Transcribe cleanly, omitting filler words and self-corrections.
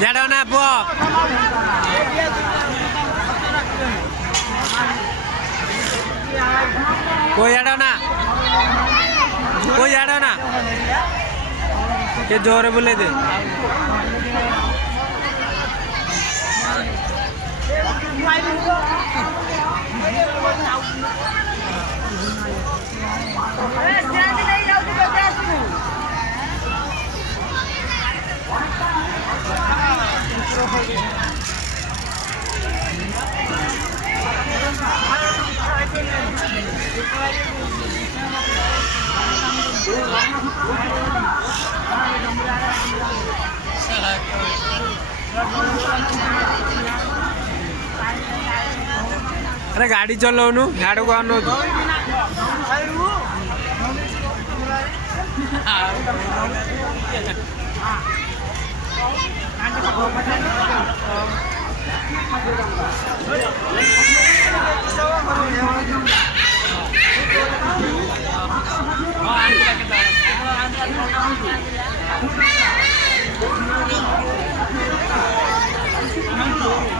ଜାଡ ନା ପୁଅ कोई आड़ो ना कोई आड़ो ना ये जोर बोले दे अरे गाड़ी चलाऊनु याड को आनो